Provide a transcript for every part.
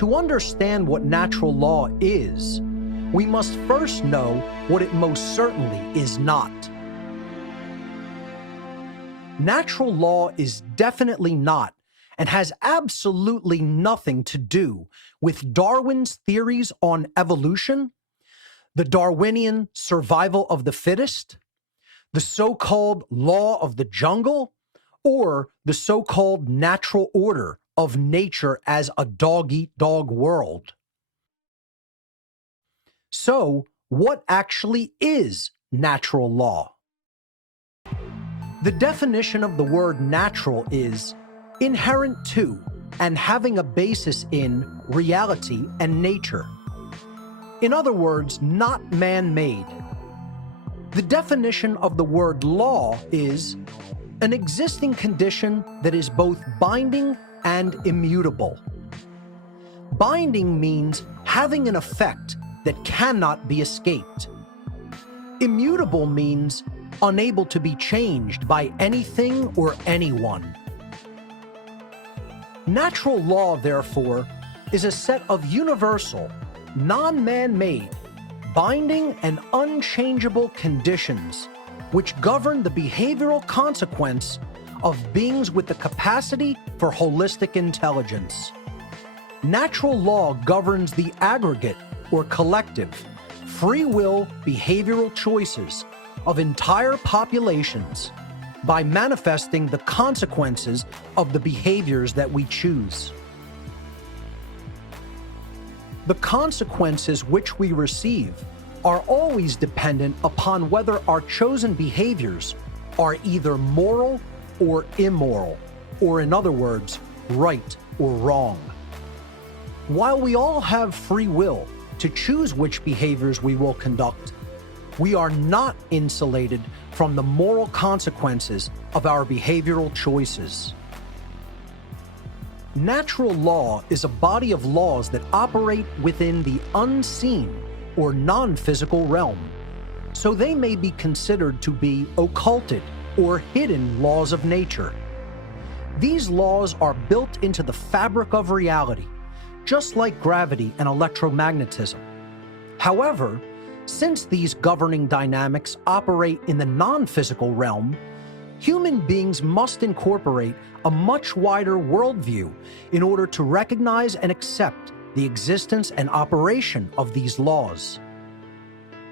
To understand what natural law is, we must first know what it most certainly is not. Natural law is definitely not, and has absolutely nothing to do with Darwin's theories on evolution, the Darwinian survival of the fittest, the so-called law of the jungle, or the so-called natural order of nature as a dog-eat-dog world. So, what actually is natural law? The definition of the word natural is inherent to and having a basis in reality and nature. In other words, not man-made. The definition of the word law is an existing condition that is both binding and immutable. Binding means having an effect that cannot be escaped. Immutable means unable to be changed by anything or anyone. Natural law, therefore, is a set of universal, non-man-made, binding and unchangeable conditions which govern the behavioral consequence of beings with the capacity for holistic intelligence. Natural law governs the aggregate or collective, free will behavioral choices of entire populations by manifesting the consequences of the behaviors that we choose. The consequences which we receive are always dependent upon whether our chosen behaviors are either moral or immoral, or in other words, right or wrong. While we all have free will to choose which behaviors we will conduct, we are not insulated from the moral consequences of our behavioral choices. Natural law is a body of laws that operate within the unseen or non-physical realm, so they may be considered to be occulted or hidden laws of nature. These laws are built into the fabric of reality, just like gravity and electromagnetism. However, since these governing dynamics operate in the non-physical realm, human beings must incorporate a much wider worldview in order to recognize and accept the existence and operation of these laws.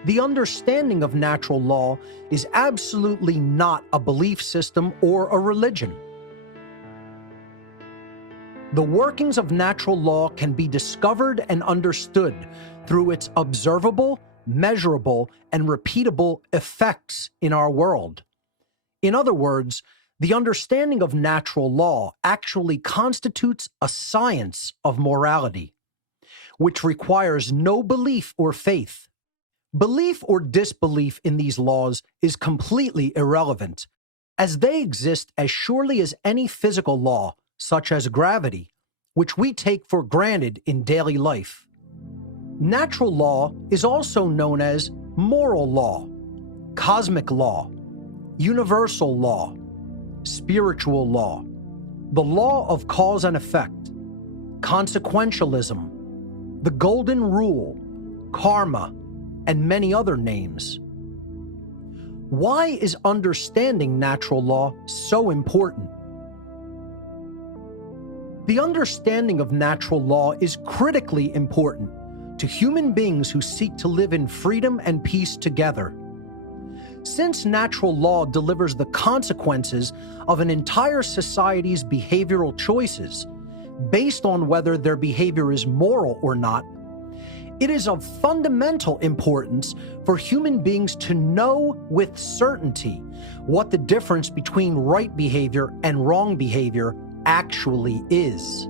The understanding of natural law is absolutely not a belief system or a religion. The workings of natural law can be discovered and understood through its observable, measurable, and repeatable effects in our world. In other words, the understanding of natural law actually constitutes a science of morality, which requires no belief or faith. Belief or disbelief in these laws is completely irrelevant, as they exist as surely as any physical law, such as gravity, which we take for granted in daily life. Natural law is also known as moral law, cosmic law, universal law, spiritual law, the law of cause and effect, consequentialism, the golden rule, karma, and many other names. Why is understanding natural law so important? The understanding of natural law is critically important to human beings who seek to live in freedom and peace together. Since natural law delivers the consequences of an entire society's behavioral choices based on whether their behavior is moral or not, it is of fundamental importance for human beings to know with certainty what the difference between right behavior and wrong behavior actually is.